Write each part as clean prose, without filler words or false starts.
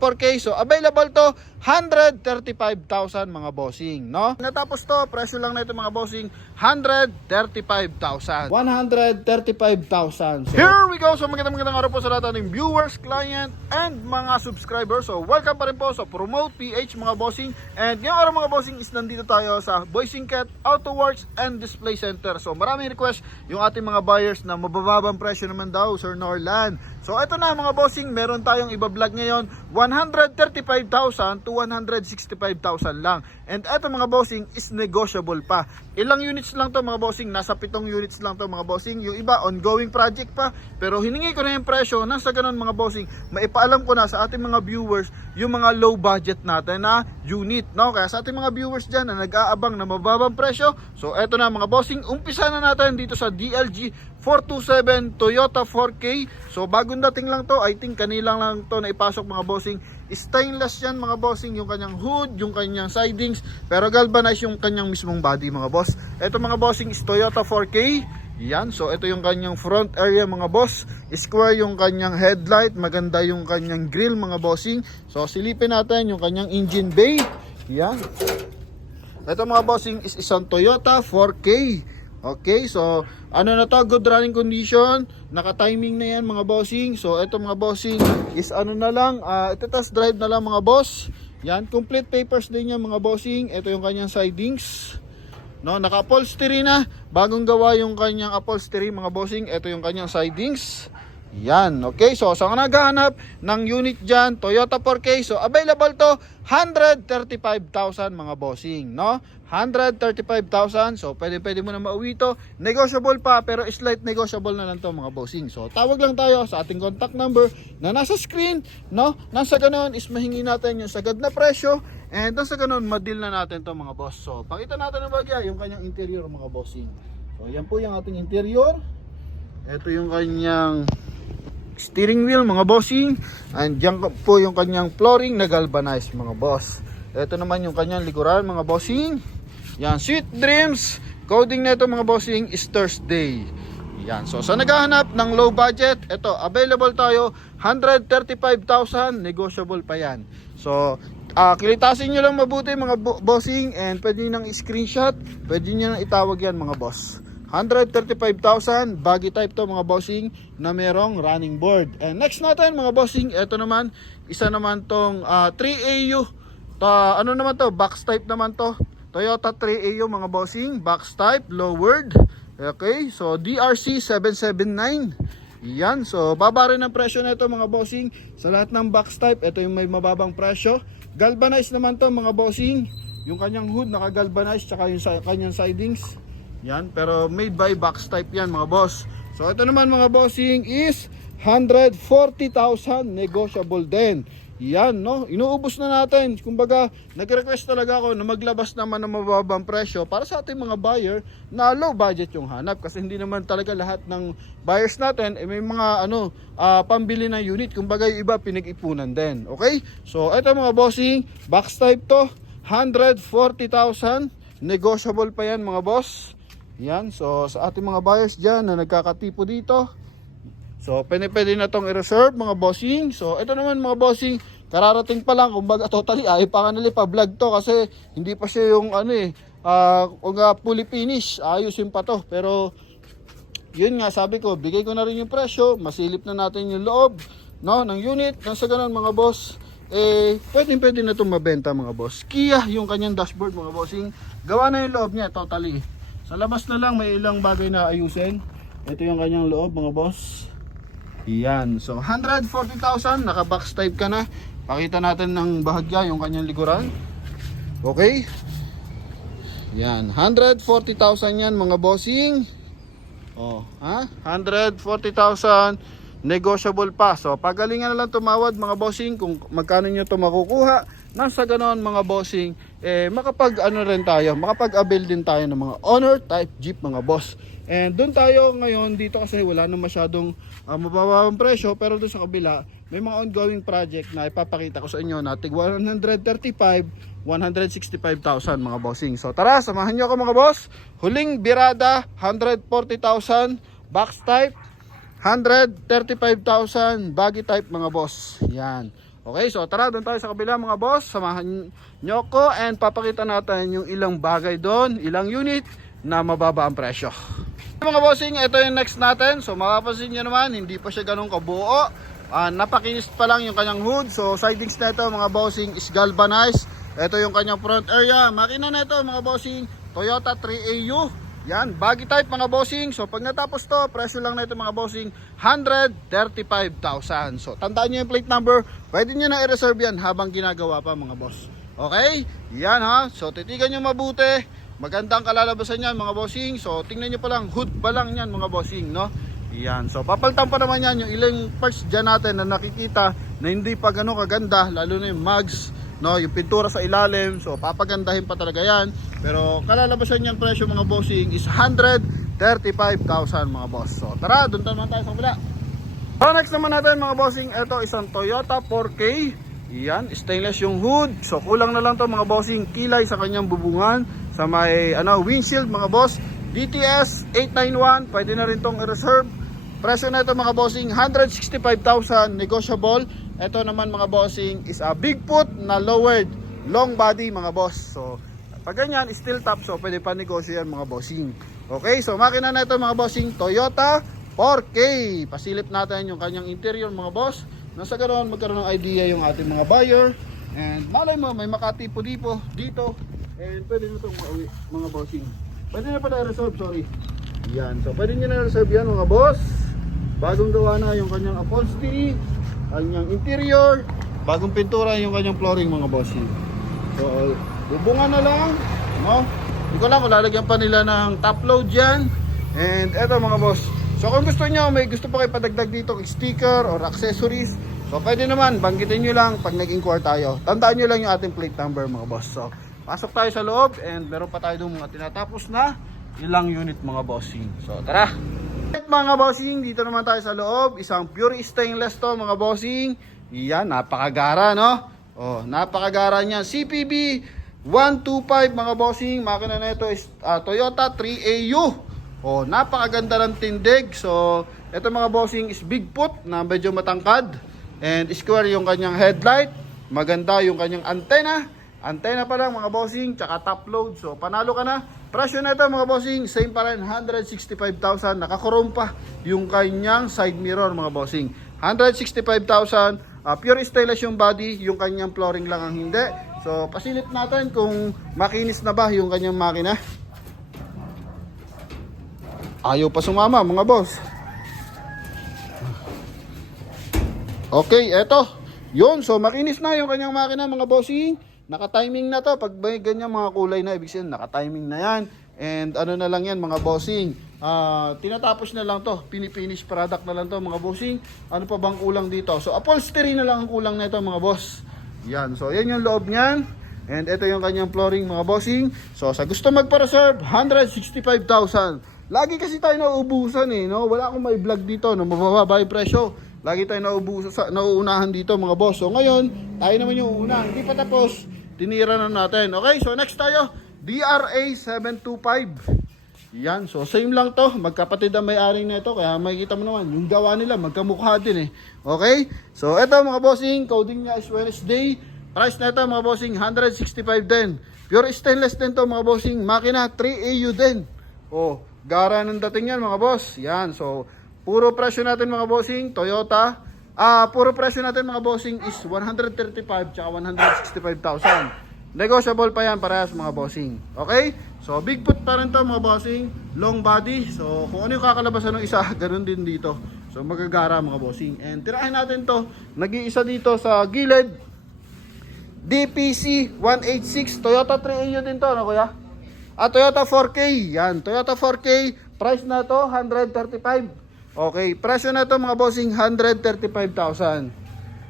4K. So available to 135,000 mga bossing, no? Natapos to, presyo lang na ito mga bossing, 135,000. 135,000. So, here we go. So magandang araw po sa lahat ng viewers, client, and mga subscribers. So welcome pa rin po sa Promote PH mga bossing. And ngayong araw mga bossing is nandito tayo sa Boisingket Auto Works and Display Center. So maraming request yung ating mga buyers na mabababang presyo naman daw, Sir Norlan. So ito na mga bossing, meron tayong iba-vlog ngayon, 135,000 to 165,000 lang. And ito mga bossing is negotiable pa. Ilang units lang to mga bossing, nasa 7 units lang to mga bossing. Yung iba ongoing project pa, pero hiningi ko na yung presyo. Nasa ganun mga bossing, maipaalam ko na sa ating mga viewers yung mga low budget natin na unit, no? Kaya sa ating mga viewers dyan na nag-aabang na mababang presyo, so eto na mga bossing, umpisa na natin dito sa DLG 427 Toyota 4K. So bagong dating lang to, I think kanilang lang to na ipasok mga bossing. Stainless yan mga bossing, yung kanyang hood, yung kanyang sidings, pero galvanized yung kanyang mismong body mga boss. Ito mga bossing is Toyota 4K. Yan, so ito yung kanyang front area mga boss. Square yung kanyang headlight, maganda yung kanyang grill mga bossing. So silipin natin yung kanyang engine bay. Yan. Ito mga bossing is isang Toyota 4K. Okay, so ano na to, good running condition, naka-timing na yan mga bossing. So ito mga bossing is ano na lang, ito test drive na lang mga boss. Yan, complete papers din yan mga bossing. Ito yung kanyang sidings, no, naka-upholstery na, bagong gawa yung kanyang upholstery mga bossing. Ito yung kanyang sidings. Yan, okay, so sa naghahanap ng unit dyan, Toyota 4K, so available to 135,000 mga bossing, no? 135,000, so pwede mo na mauwi to. Negotiable pa, pero slight negotiable na lang to mga bossing. So tawag lang tayo sa ating contact number na nasa screen, no? Nasa ganon is mahingi natin yung sagad na presyo, and nasa ganon ma-deal na natin to mga boss. So pakita natin ng bagya yung kanyang interior mga bossing. So yan po yung ating interior. Ito yung kanyang steering wheel mga bossing, and dyan po yung kanyang flooring na galvanized mga boss. Ito naman yung kanyang likuran mga bossing. Yan, Sweet Dreams, coding na ito mga bossing is Thursday. Yan, so sa naghahanap ng low budget, ito available tayo 135,000, negotiable pa yan. So kilitasin nyo lang mabuti mga bossing, and pwede nyo nang screenshot, pwede nyo nang itawag yan mga boss. 135,000, baggy type to mga bossing na merong running board. And next natin mga bossing, ito naman, isa naman tong 3AU. Ano naman to, box type naman to. Toyota 3AU mga bossing, box type, lowered. Okay, so DRC 779. Yan, so baba rin ang presyo nito mga bossing. Sa lahat ng box type, ito yung may mababang presyo. Galvanized naman to mga bossing. Yung kanyang hood naka-galvanized, tsaka yung kanyang sidings. Yan, pero made by box type yan mga boss. So ito naman mga bossing is 140,000, negotiable din. Yan, no, inuubos na natin. Kumbaga nag-request talaga ako na maglabas naman ng mababang presyo para sa ating mga buyer na low budget yung hanap, kasi hindi naman talaga lahat ng buyers natin may mga pambili ng unit. Kumbaga yung iba pinag-ipunan din. Okay, so ito mga bossing, box type to, 140,000, negotiable pa yan mga boss. Yan, so sa ating mga buyers dyan na nagkakatipo dito, so pwede na tong i-reserve mga bossing. So ito naman mga bossing, kararating pa lang, kumbaga totally ay pa kanali pa vlog to, kasi hindi pa siya yung fully finish, ayusin pa to. Pero yun nga, sabi ko, bigay ko na rin yung presyo, masilip na natin yung loob, no, ng unit. Nasa ganun mga boss, pwede na itong mabenta mga boss. Kia yung kanyang dashboard mga bossing, gawa na yung loob niya totally. Sa labas na lang may ilang bagay na ayusin. Ito yung kanyang loob mga boss. Yan, so 140,000, naka box type ka na. Pakita natin ng bahagya yung kanyang likuran. Okay, yan, 140,000 yan mga bossing. 140,000, negotiable pa. So pagalingan na lang tumawad mga bossing kung magkano nyo ito makukuha. Nasa ganon mga bossing, makapag-avail din tayo ng mga owner type jeep mga boss. And doon tayo ngayon dito, kasi wala na masyadong mababang presyo, pero doon sa kabila may mga ongoing project na ipapakita ko sa inyo na tig 135, 165,000 mga bossing. So tara, samahan nyo ako mga boss. Huling birada, 140,000 box type, 135,000 baggy type mga boss. Yan. Okay, so tara doon tayo sa kabila mga boss. Samahan nyo ko and papakita natin yung ilang bagay doon, ilang unit na mababa ang presyo. Mga bossing, ito yung next natin. So mapapansin nyo naman, hindi pa siya ganun kabuo. Napakinis pa lang yung kanyang hood. So sidings na ito mga bossing is galvanized. Ito yung kanyang front area. Makina na ito mga bossing, Toyota 3AU. Yan, baggy type mga bossing. So pag natapos to, presyo lang na ito mga bossing, 135,000. So tandaan nyo yung plate number, pwede nyo na i-reserve yan habang ginagawa pa mga boss. Okay, yan ha. So titigan nyo mabuti, magandang kalalabasan yan mga bossing. So tingnan nyo pa lang, hood pa lang yan mga bossing, no? Yan, so papalitan pa naman yan yung ilang parts dyan natin na nakikita na hindi pa gano'ng kaganda, lalo na yung mags, no, yung pintura sa ilalim. So papagandahin pa talaga yan. Pero kalalabasan niyang presyo mga bossing is 135,000 mga boss. So tara, doon naman tayo sa kabila. So next naman natin mga bossing, ito isang Toyota 4K. Yan, stainless yung hood. So kulang na lang to mga bossing, kilay sa kanyang bubungan, sa may windshield mga boss. DTS 891, pwede na rin tong i-reserve. Presyo na ito mga bossing, 165,000, negotiable. Ito naman mga bossing is a Bigfoot na lowered long body mga boss. So pag ganyan, steel top, so pwede pa negosyo yan mga bossing. Okay, so makina na ito mga bossing, Toyota 4K. Pasilip natin yung kanyang interior mga boss. Nasa ganoon, magkaroon ng idea yung ating mga buyer. And malay mo, may makatipo-dipo dito. And pwede na itong mauwi mga bossing. Pwede na pala reserve, sorry. Yan, so pwede nyo na reserve yan mga boss. Bagong gawa na yung kanyang upholstery, kanyang interior, bagong pintura yung kanyang flooring mga bossing. So bubungan na lang, no? Hindi ko lang kung lalagyan pa nila ng top load dyan. And eto mga boss, so kung gusto nyo, may gusto pa kayo padagdag dito, sticker or accessories, so pwede naman, banggitin nyo lang pag nag-inquire tayo. Tandaan nyo lang yung ating plate number mga boss. So pasok tayo sa loob and meron pa tayo doon mga tinatapos na ilang unit mga bossing. So tara! Mga bossing, dito naman tayo sa loob. Isang pure stainless to mga bossing. Yan, napakagara no? Oh, napakagara niya. CPB 125 mga bossing. Makina na ito is Toyota 3AU. Oh, napakaganda ng tindig. So, ito mga bossing is Bigfoot na medyo matangkad. And square yung kanyang headlight. Maganda yung kanyang antena. Antena pa lang mga bossing, tsaka top load. So, panalo ka na. Presyo na ito mga bossing, same pa rin, 165,000. Nakakurom pa yung kanyang side mirror mga bossing. 165,000. Pure stainless yung body, yung kanyang flooring lang ang hindi. So, pasilip natin kung makinis na ba yung kanyang makina. Ayaw pa sumama mga boss. Okay, eto. Yun, so makinis na yung kanyang makina mga bossing. Naka-timing na to. Pag may ganyan mga kulay na, ibig sabihin naka-timing na yan. And ano na lang yan mga bossing, tinatapos na lang to, pinifinish product na lang to mga bossing. Ano pa bang kulang dito? So upholstery na lang ang kulang na ito mga boss. Yan, so yan yung loob niyan. And ito yung kanyang flooring mga bossing. So sa gusto magpa-reserve, 165,000. Lagi kasi tayo nauubusan no? Wala akong may vlog dito na mababa yung presyo. Lagi tayo nauunahan dito mga boss. So ngayon, tayo naman yung una. Hindi pa tapos, tinira na natin. Okay, so next tayo, DRA 725. Yan, so same lang to. Magkapatid ang may-ari na ito. Kaya makikita mo naman, yung gawa nila, magkamukha din Okay, so ito mga bossing, coding niya is Wednesday. Price na ito mga bossing, 165 din. Pure stainless din to mga bossing. Makina 3AU din. Oh, gara ng dating yan mga boss. Yan, so puro presyo natin mga bossing, Toyota. Puro presyo natin mga bossing is 135 tsaka 165,000. Negotiable pa yan parehas mga bossing. Okay? So Bigfoot pa rin to mga bossing. Long body. So kung ano yung kakalabasan ng isa, ganun din dito. So magagara mga bossing. And tirahin natin to. Nag-iisa dito sa gilid. DPC 186. Toyota 3AU din to. Ano kuya? Toyota 4K. Yan. Toyota 4K. Price na to 135. Okay. Presyo na to mga bossing 135,000.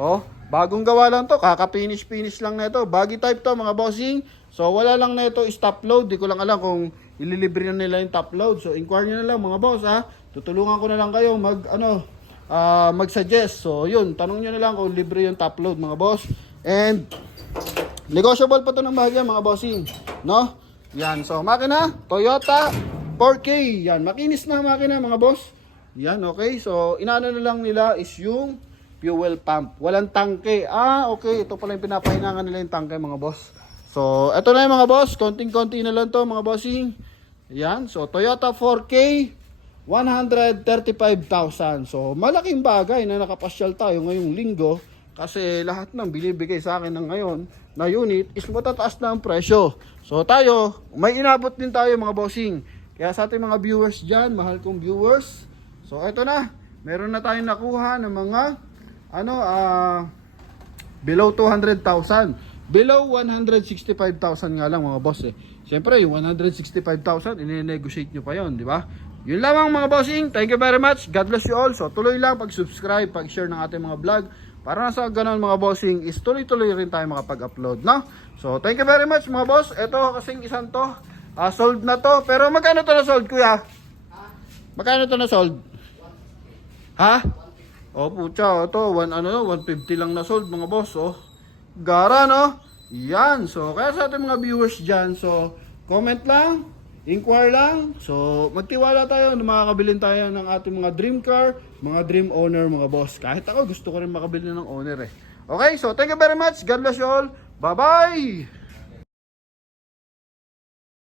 Oh. Bagong gawa lang to, kaka-finish lang na ito. Baggy type to mga bossing. So wala lang na ito is top load. Di ko lang alam kung ililibre na nila yung top load. So inquire nyo na lang mga boss ha. Tutulungan ko na lang kayo mag-suggest. So yun, tanong nyo na lang kung libre yung top load mga boss. And negotiable pa to ng bahagya mga bossing. No? Yan, so makina, Toyota 4K. Yan, makinis na makina mga boss. Yan, okay. So inaano na lang nila is yung fuel pump. Walang tangke. Okay. Ito pala yung pinapahinangan nila yung tangke, mga boss. So, ito na yung mga boss. Konting-konti na lang to, mga bossing. Yan. So, Toyota 4K, 135,000. So, malaking bagay na nakapasyal tayo ngayong linggo. Kasi lahat ng binibigay sa akin ng ngayon na unit is matataas na ang presyo. So, tayo, may inabot din tayo, mga bossing. Kaya sa ating mga viewers dyan, mahal kong viewers. So, ito na. Meron na tayong nakuha ng mga below 200,000. Below 165,000 nga lang, mga boss eh. Siyempre, yung 165,000, ine-negotiate nyo pa yon, di ba? Yun lamang, mga bossing. Thank you very much. God bless you all. So, tuloy lang pag-subscribe, pag-share ng ating mga vlog. Para sa ganun, mga bossing, is tuloy-tuloy rin tayo makapag-upload, no? So, thank you very much, mga boss. Ito, kasing isang to. Sold na to. Pero magkano to na sold, kuya? Magkano to na sold? Ha? Oh, pucha, ito 150 lang na sold, mga boss, oh. Gara, no? Yan. So, kaya sa ating mga viewers diyan, so comment lang, inquire lang. So, magtiwala tayo na makakabilin tayo ng ating mga dream car, mga dream owner, mga boss. Kahit ako gusto ko rin makabili ng owner eh. Okay, so thank you very much. God bless you all. Bye-bye.